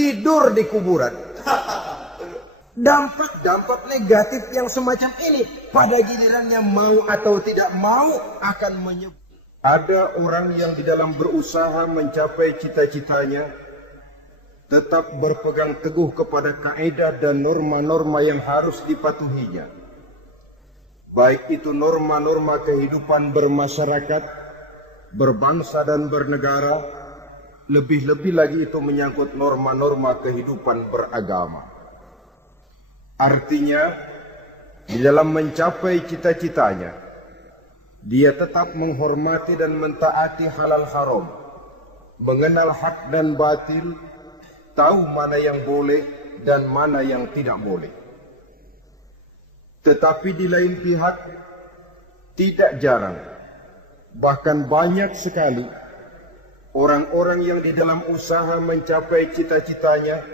tidur di kuburan. Dampak-dampak negatif yang semacam ini pada gilirannya mau atau tidak mau akan menyebabkan. Ada orang yang di dalam berusaha mencapai cita-citanya tetap berpegang teguh kepada kaidah dan norma-norma yang harus dipatuhinya. Baik itu norma-norma kehidupan bermasyarakat, berbangsa dan bernegara, lebih-lebih lagi itu menyangkut norma-norma kehidupan beragama. Artinya, di dalam mencapai cita-citanya, dia tetap menghormati dan mentaati halal haram, mengenal hak dan batil, tahu mana yang boleh dan mana yang tidak boleh. Tetapi di lain pihak, tidak jarang, bahkan banyak sekali, orang-orang yang di dalam usaha mencapai cita-citanya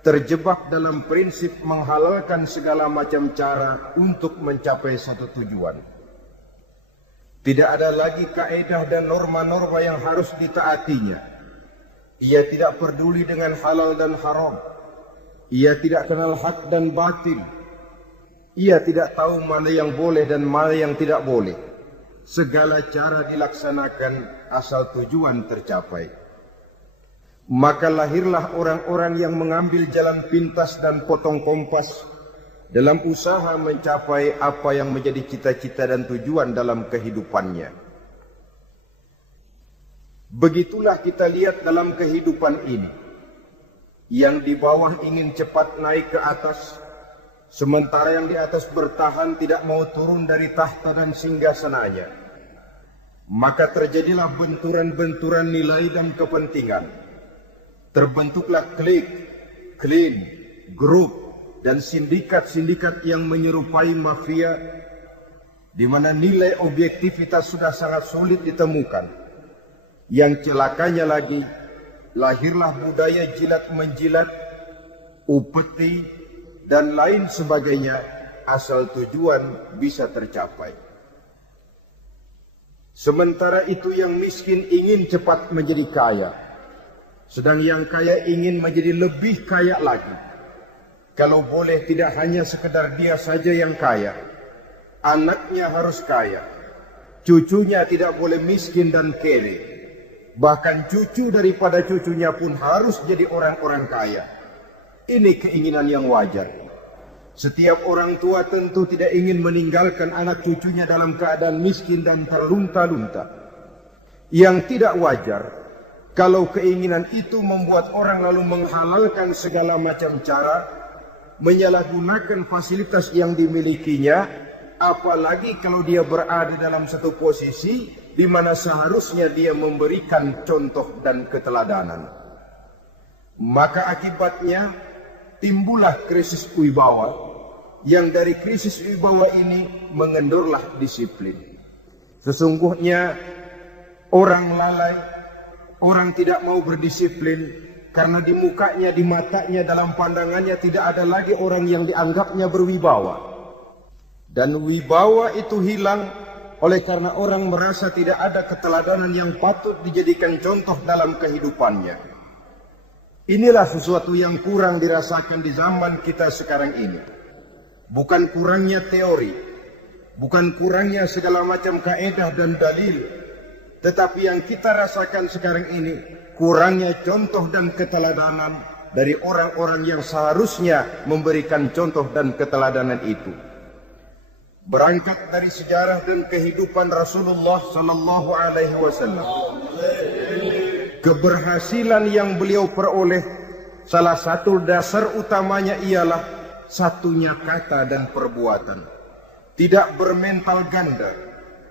terjebak dalam prinsip menghalalkan segala macam cara untuk mencapai satu tujuan. Tidak ada lagi kaedah dan norma-norma yang harus ditaatinya. Ia tidak peduli dengan halal dan haram. Ia tidak kenal hak dan batil. Ia tidak tahu mana yang boleh dan mana yang tidak boleh. Segala cara dilaksanakan asal tujuan tercapai. Maka lahirlah orang-orang yang mengambil jalan pintas dan potong kompas dalam usaha mencapai apa yang menjadi cita-cita dan tujuan dalam kehidupannya. Begitulah kita lihat dalam kehidupan ini. Yang di bawah ingin cepat naik ke atas, sementara yang di atas bertahan tidak mau turun dari tahta dan singgasananya. Maka terjadilah benturan-benturan nilai dan kepentingan. Terbentuklah klik, klan, grup, dan sindikat-sindikat yang menyerupai mafia, di mana nilai objektivitas sudah sangat sulit ditemukan. Yang celakanya lagi, lahirlah budaya jilat-menjilat, upeti, dan lain sebagainya, asal tujuan bisa tercapai. Sementara itu yang miskin ingin cepat menjadi kaya, sedang yang kaya ingin menjadi lebih kaya lagi. Kalau boleh tidak hanya sekedar dia saja yang kaya, anaknya harus kaya, cucunya tidak boleh miskin dan kere, bahkan cucu daripada cucunya pun harus jadi orang-orang kaya. Ini keinginan yang wajar. Setiap orang tua tentu tidak ingin meninggalkan anak cucunya dalam keadaan miskin dan terlunta-lunta. Yang tidak wajar kalau keinginan itu membuat orang lalu menghalalkan segala macam cara, menyalahgunakan fasilitas yang dimilikinya, apalagi kalau dia berada dalam satu posisi di mana seharusnya dia memberikan contoh dan keteladanan. Maka akibatnya timbullah krisis wibawa, yang dari krisis wibawa ini mengendorlah disiplin. Sesungguhnya orang lalai, orang tidak mau berdisiplin karena di mukanya, di matanya, dalam pandangannya tidak ada lagi orang yang dianggapnya berwibawa. Dan wibawa itu hilang oleh karena orang merasa tidak ada keteladanan yang patut dijadikan contoh dalam kehidupannya. Inilah sesuatu yang kurang dirasakan di zaman kita sekarang ini. Bukan kurangnya teori, bukan kurangnya segala macam kaedah dan dalil, tetapi yang kita rasakan sekarang ini kurangnya contoh dan keteladanan dari orang-orang yang seharusnya memberikan contoh dan keteladanan itu. Berangkat dari sejarah dan kehidupan Rasulullah sallallahu alaihi wasallam, keberhasilan yang beliau peroleh, salah satu dasar utamanya ialah satunya kata dan perbuatan. Tidak bermental ganda,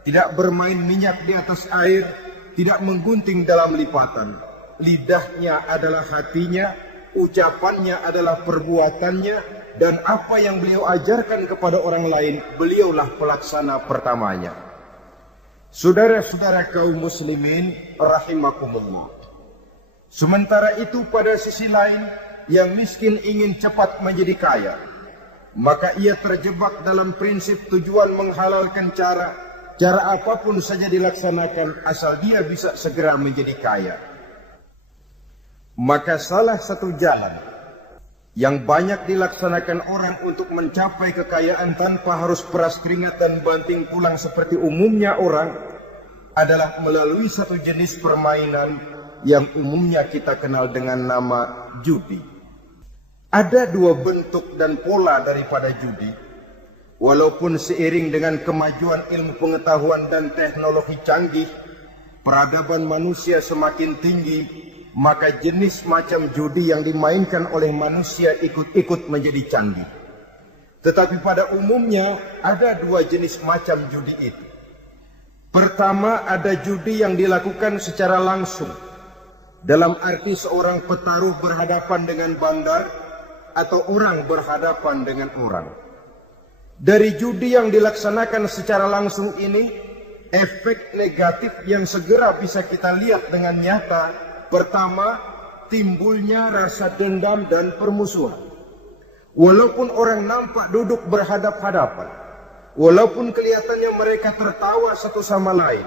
tidak bermain minyak di atas air, tidak menggunting dalam lipatan. Lidahnya adalah hatinya, ucapannya adalah perbuatannya, dan apa yang beliau ajarkan kepada orang lain, beliaulah pelaksana pertamanya. Saudara-saudara kaum muslimin rahimakumullah. Sementara itu pada sisi lain, yang miskin ingin cepat menjadi kaya, maka ia terjebak dalam prinsip tujuan menghalalkan cara apapun saja dilaksanakan asal dia bisa segera menjadi kaya. Maka salah satu jalan yang banyak dilaksanakan orang untuk mencapai kekayaan tanpa harus peras keringat dan banting tulang seperti umumnya orang adalah melalui satu jenis permainan yang umumnya kita kenal dengan nama judi. Ada dua bentuk dan pola daripada judi. Walaupun seiring dengan kemajuan ilmu pengetahuan dan teknologi canggih, peradaban manusia semakin tinggi, maka jenis macam judi yang dimainkan oleh manusia ikut-ikut menjadi canggih. Tetapi pada umumnya ada dua jenis macam judi itu. Pertama, ada judi yang dilakukan secara langsung, dalam arti seorang petaruh berhadapan dengan bandar atau orang berhadapan dengan orang. Dari judi yang dilaksanakan secara langsung ini, efek negatif yang segera bisa kita lihat dengan nyata, pertama, timbulnya rasa dendam dan permusuhan. Walaupun orang nampak duduk berhadap-hadapan, walaupun kelihatannya mereka tertawa satu sama lain,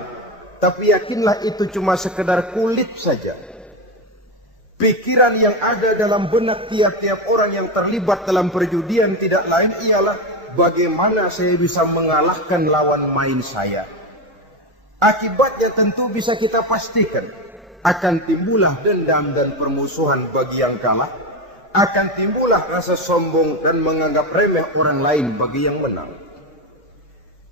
tapi yakinlah itu cuma sekedar kulit saja. Pikiran yang ada dalam benak tiap-tiap orang yang terlibat dalam perjudian tidak lain ialah bagaimana saya bisa mengalahkan lawan main saya. Akibatnya tentu bisa kita pastikan akan timbullah dendam dan permusuhan bagi yang kalah, akan timbullah rasa sombong dan menganggap remeh orang lain bagi yang menang.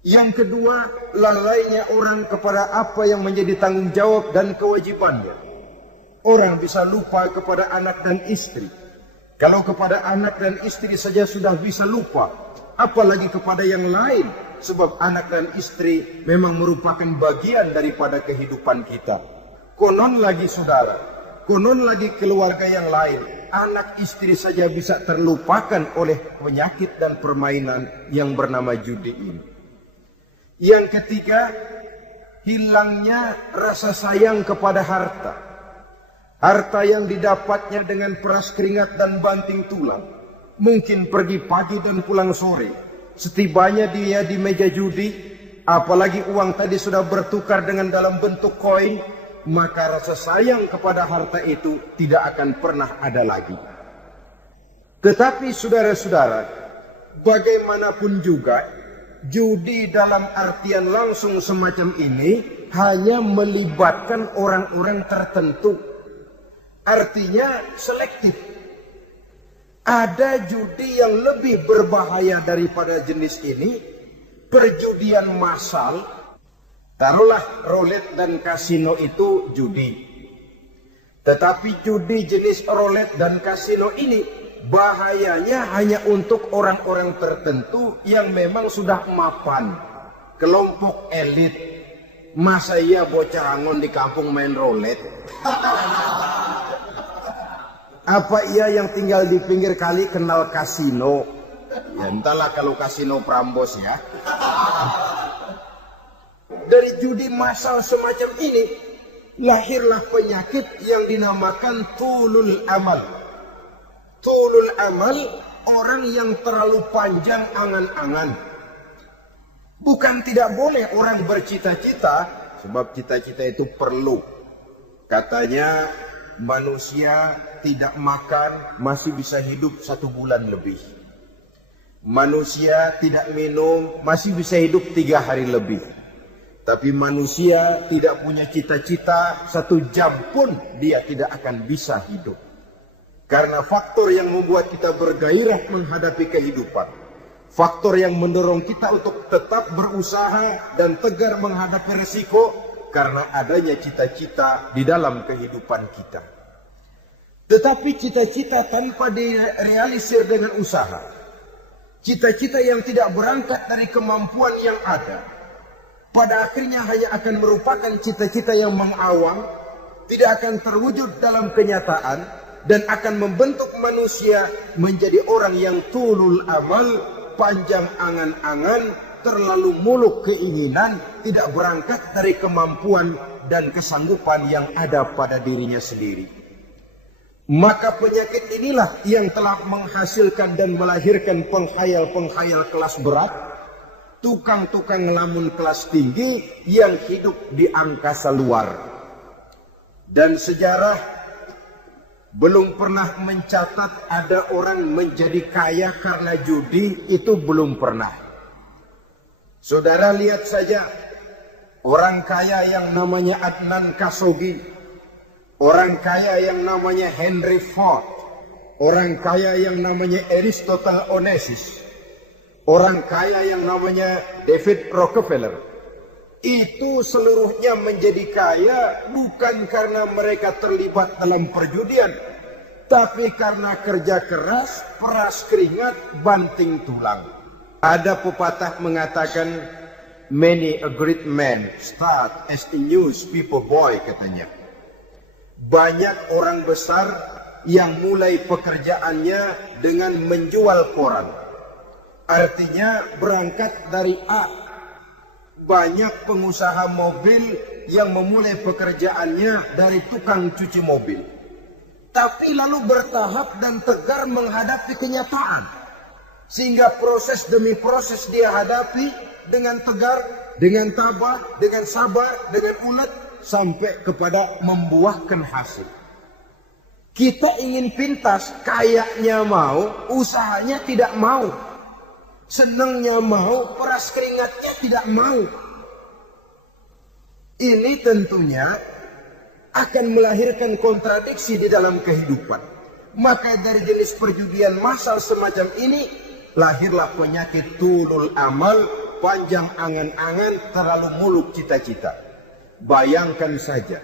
Yang kedua, lalainya orang kepada apa yang menjadi tanggung jawab dan kewajibannya. Orang bisa lupa kepada anak dan istri. Kalau kepada anak dan istri saja sudah bisa lupa, apalagi kepada yang lain, sebab anak dan istri memang merupakan bagian daripada kehidupan kita. Konon lagi saudara, konon lagi keluarga yang lain, anak istri saja bisa terlupakan oleh penyakit dan permainan yang bernama judi ini. Yang ketiga, hilangnya rasa sayang kepada harta. Harta yang didapatnya dengan peras keringat dan banting tulang. Mungkin pergi pagi dan pulang sore. Setibanya dia di meja judi, apalagi uang tadi sudah bertukar dengan dalam bentuk koin, maka rasa sayang kepada harta itu tidak akan pernah ada lagi. Tetapi saudara-saudara, bagaimanapun juga, judi dalam artian langsung semacam ini hanya melibatkan orang-orang tertentu. Artinya selektif. Ada judi yang lebih berbahaya daripada jenis ini, perjudian massal. Taruhlah roulette dan kasino itu judi. Tetapi judi jenis roulette dan kasino ini bahayanya hanya untuk orang-orang tertentu yang memang sudah mapan, kelompok elit. Masa iya bocah angon di kampung main roulette? Apa ia yang tinggal di pinggir kali kenal kasino? Ya entahlah kalau kasino Prambos ya. Dari judi massal semacam ini lahirlah penyakit yang dinamakan tulul amal. Tulul amal, orang yang terlalu panjang angan-angan. Bukan tidak boleh orang bercita-cita, sebab cita-cita itu perlu. Katanya manusia tidak makan masih bisa hidup 1 bulan lebih. Manusia tidak minum masih bisa hidup 3 hari lebih. Tapi manusia tidak punya cita-cita 1 jam pun dia tidak akan bisa hidup. Karena faktor yang membuat kita bergairah menghadapi kehidupan, faktor yang mendorong kita untuk tetap berusaha dan tegar menghadapi resiko, karena adanya cita-cita di dalam kehidupan kita. Tetapi cita-cita tanpa direalisir dengan usaha, cita-cita yang tidak berangkat dari kemampuan yang ada, pada akhirnya hanya akan merupakan cita-cita yang mengawang, tidak akan terwujud dalam kenyataan, dan akan membentuk manusia menjadi orang yang tulul amal, panjang angan-angan, terlalu muluk keinginan, tidak berangkat dari kemampuan dan kesanggupan yang ada pada dirinya sendiri. Maka penyakit inilah yang telah menghasilkan dan melahirkan penghayal-penghayal kelas berat, tukang-tukang ngelamun kelas tinggi yang hidup di angkasa luar. Dan sejarah belum pernah mencatat ada orang menjadi kaya karena judi, itu belum pernah. Saudara lihat saja orang kaya yang namanya Adnan Khashoggi, orang kaya yang namanya Henry Ford, orang kaya yang namanya Aristotle Onassis, orang kaya yang namanya David Rockefeller. Itu seluruhnya menjadi kaya bukan karena mereka terlibat dalam perjudian, tapi karena kerja keras, peras keringat, banting tulang. Ada pepatah mengatakan, many a great man start as a newspaper boy, katanya. Banyak orang besar yang mulai pekerjaannya dengan menjual koran. Artinya berangkat dari A. Banyak pengusaha mobil yang memulai pekerjaannya dari tukang cuci mobil, tapi lalu bertahap dan tegar menghadapi kenyataan, sehingga proses demi proses dia hadapi dengan tegar, dengan tabah, dengan sabar, dengan ulet, sampai kepada membuahkan hasil. Kita ingin pintas, kayaknya mau, usahanya tidak mau. Senangnya mau, peras keringatnya tidak mau. Ini tentunya akan melahirkan kontradiksi di dalam kehidupan. Maka dari jenis perjudian massal semacam ini, lahirlah penyakit tulul amal, panjang angan-angan, terlalu muluk cita-cita. Bayangkan saja,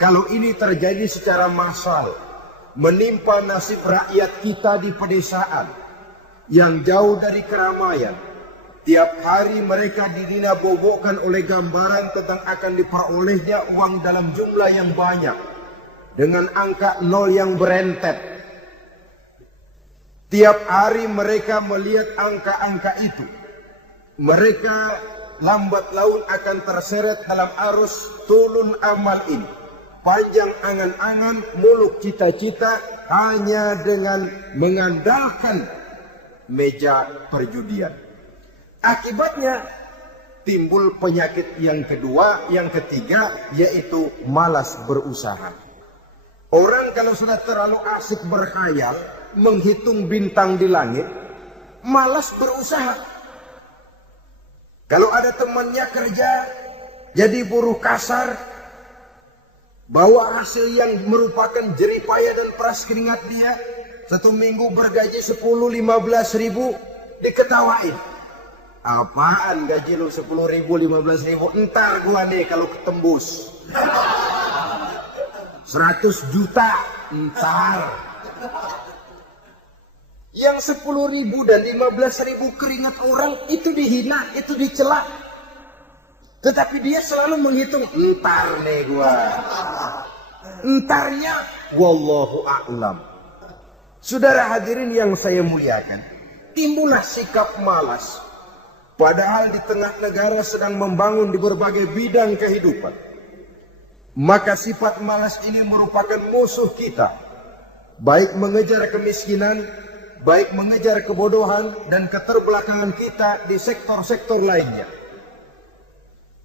kalau ini terjadi secara massal, menimpa nasib rakyat kita di pedesaan, yang jauh dari keramaian. Tiap hari mereka didina-bobokkan oleh gambaran tentang akan diperolehnya uang dalam jumlah yang banyak, dengan angka nol yang berentet. Tiap hari mereka melihat angka-angka itu. Mereka lambat laun akan terseret dalam arus tulul amal ini. Panjang angan-angan, muluk cita-cita, hanya dengan mengandalkan meja perjudian. Akibatnya timbul penyakit yang kedua, yang ketiga, yaitu malas berusaha. Orang kalau sudah terlalu asik berkhayal, menghitung bintang di langit, malas berusaha. Kalau ada temannya kerja jadi buruh kasar, bawa hasil yang merupakan jeripaya dan peras keringat dia, satu minggu bergaji 10-15 ribu, diketawain. Apaan gaji lu 10 ribu, 15 ribu? Entar gua nih kalau ketembus 100 juta, entar. Yang 10 ribu dan 15 ribu keringat orang itu dihina, itu dicela. Tetapi dia selalu menghitung, entar nih gua. Entarnya, wallahu a'lam. Saudara hadirin yang saya muliakan, timbullah sikap malas. Padahal di tengah negara sedang membangun di berbagai bidang kehidupan. Maka sifat malas ini merupakan musuh kita. Baik mengejar kemiskinan, baik mengejar kebodohan dan keterbelakangan kita di sektor-sektor lainnya.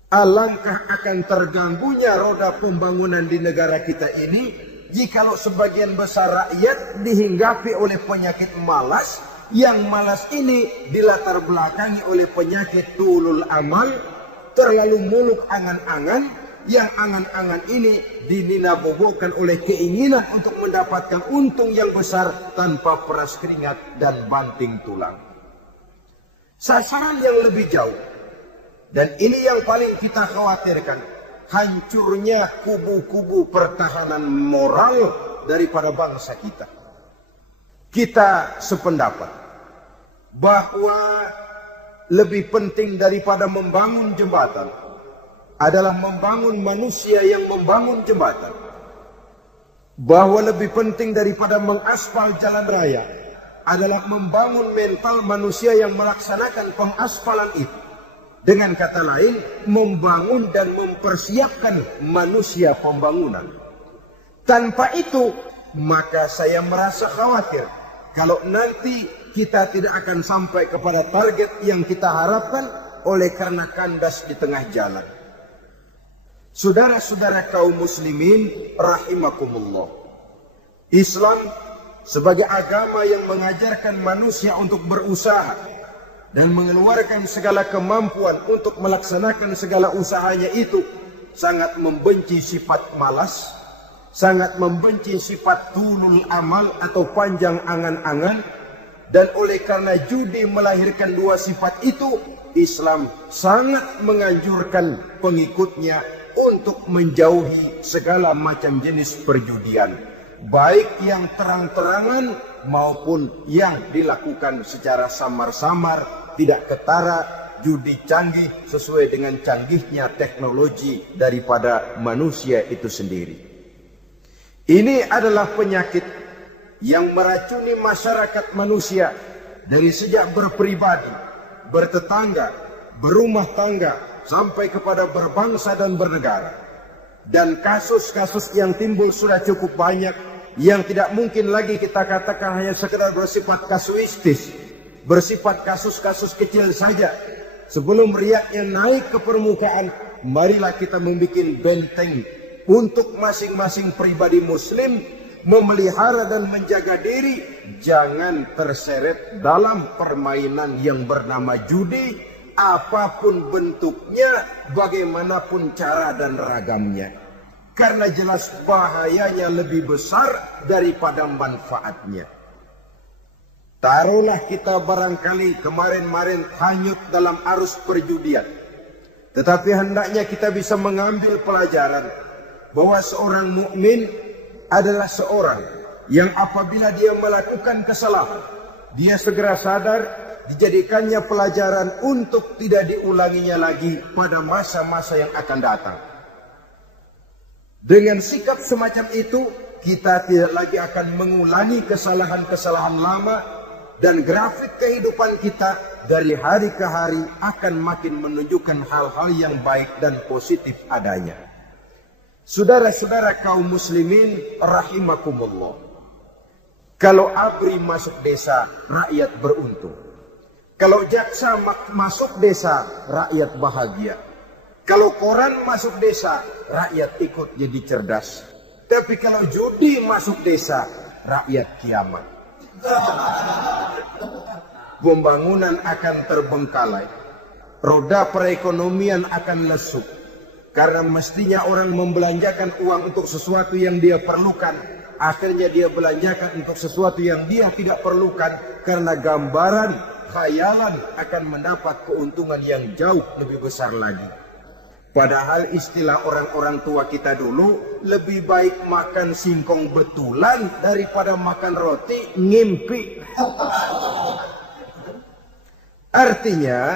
Alangkah akan terganggunya roda pembangunan di negara kita ini jikalau sebagian besar rakyat dihinggapi oleh penyakit malas, yang malas ini dilatar belakangi oleh penyakit tulul amal, terlalu muluk angan-angan, yang angan-angan ini dinina-bobokkan oleh keinginan untuk mendapatkan untung yang besar tanpa peras keringat dan banting tulang. Sasaran yang lebih jauh, dan ini yang paling kita khawatirkan, hancurnya kubu-kubu pertahanan moral daripada bangsa kita. Kita sependapat bahwa lebih penting daripada membangun jembatan adalah membangun manusia yang membangun jembatan. Bahwa lebih penting daripada mengaspal jalan raya adalah membangun mental manusia yang melaksanakan pengaspalan itu. Dengan kata lain, membangun dan mempersiapkan manusia pembangunan. Tanpa itu, maka saya merasa khawatir kalau nanti kita tidak akan sampai kepada target yang kita harapkan oleh karena kandas di tengah jalan. Saudara-saudara kaum muslimin rahimakumullah, Islam sebagai agama yang mengajarkan manusia untuk berusaha dan mengeluarkan segala kemampuan untuk melaksanakan segala usahanya itu, sangat membenci sifat malas, sangat membenci sifat tulul amal atau panjang angan-angan. Dan oleh karena judi melahirkan dua sifat itu, Islam sangat menganjurkan pengikutnya untuk menjauhi segala macam jenis perjudian, baik yang terang-terangan maupun yang dilakukan secara samar-samar, tidak ketara, judi canggih sesuai dengan canggihnya teknologi daripada manusia itu sendiri. Ini adalah penyakit yang meracuni masyarakat manusia dari sejak berpribadi, bertetangga, berumah tangga, sampai kepada berbangsa dan bernegara. Dan kasus-kasus yang timbul sudah cukup banyak, yang tidak mungkin lagi kita katakan hanya sekedar bersifat kasuistis, bersifat kasus-kasus kecil saja. Sebelum riaknya naik ke permukaan, marilah kita membuat benteng untuk masing-masing pribadi muslim memelihara dan menjaga diri, jangan terseret dalam permainan yang bernama judi, apapun bentuknya, bagaimanapun cara dan ragamnya. Karena jelas bahayanya lebih besar daripada manfaatnya. Taruhlah kita barangkali kemarin-marin hanyut dalam arus perjudian, tetapi hendaknya kita bisa mengambil pelajaran bahwa seorang mukmin adalah seorang yang apabila dia melakukan kesalahan, dia segera sadar, dijadikannya pelajaran untuk tidak diulanginya lagi pada masa-masa yang akan datang. Dengan sikap semacam itu, kita tidak lagi akan mengulangi kesalahan-kesalahan lama, dan grafik kehidupan kita dari hari ke hari akan makin menunjukkan hal-hal yang baik dan positif adanya. Saudara-saudara kaum muslimin rahimakumullah, kalau ABRI masuk desa, rakyat beruntung. Kalau jaksa masuk desa, rakyat bahagia. Kalau koran masuk desa, rakyat ikut jadi cerdas. Tapi kalau judi masuk desa, rakyat kiamat. Pembangunan akan terbengkalai, roda perekonomian akan lesu. Karena mestinya orang membelanjakan uang untuk sesuatu yang dia perlukan, akhirnya dia belanjakan untuk sesuatu yang dia tidak perlukan, karena gambaran, khayalan akan mendapat keuntungan yang jauh lebih besar lagi. Padahal istilah orang-orang tua kita dulu, lebih baik makan singkong betulan daripada makan roti ngimpi. Artinya,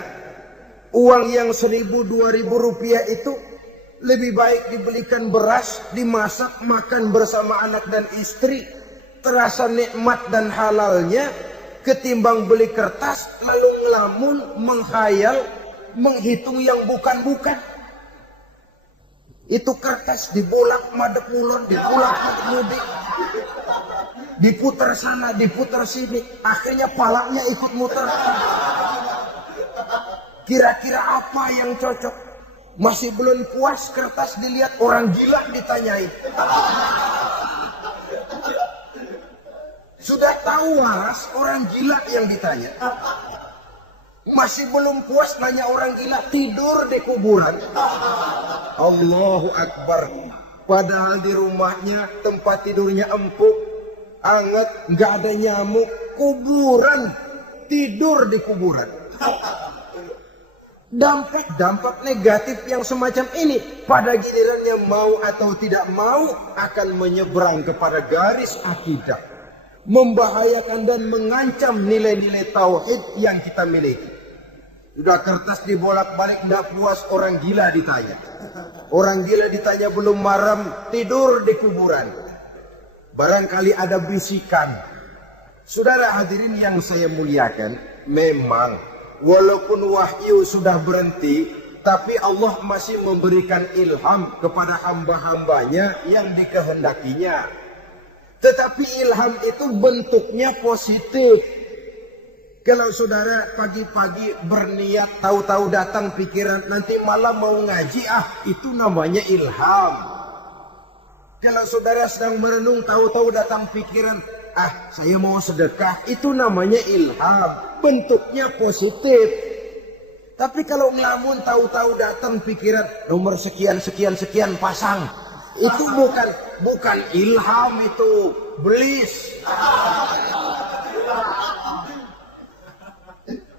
uang yang 1.000-2.000 rupiah itu lebih baik dibelikan beras, dimasak, makan bersama anak dan istri, terasa nikmat dan halalnya, ketimbang beli kertas, lalu ngelamun, menghayal, menghitung yang bukan-bukan. Itu kertas dibolak madep ulon, dipulak madep mudik, diputar sana, diputar sini, akhirnya palanya ikut muter. Kira-kira apa yang cocok? Masih belum puas, kertas dilihat, orang gila ditanyain. Sudah tahu waras, orang gila yang ditanya. Masih belum puas, nanya orang gila, tidur di kuburan. Allahu Akbar. Padahal di rumahnya tempat tidurnya empuk, anget, nggak ada nyamuk. Kuburan, tidur di kuburan. Dampak negatif yang semacam ini pada gilirannya mau atau tidak mau akan menyeberang kepada garis akidah, membahayakan dan mengancam nilai-nilai tauhid yang kita miliki. Sudah kertas dibolak-balik tidak puas, orang gila ditanya. Orang gila ditanya belum maram, tidur di kuburan. Barangkali ada bisikan. Saudara hadirin yang saya muliakan, memang walaupun wahyu sudah berhenti, tapi Allah masih memberikan ilham kepada hamba-hambanya yang dikehendakinya. Tetapi ilham itu bentuknya positif. Kalau saudara pagi-pagi berniat, tahu-tahu datang pikiran nanti malam mau ngaji, itu namanya ilham. Kalau saudara sedang merenung, tahu-tahu datang pikiran, saya mau sedekah, itu namanya ilham, bentuknya positif. Tapi kalau ngelamun, tahu-tahu datang pikiran, nomor sekian sekian sekian pasang, itu bukan ilham, itu belis.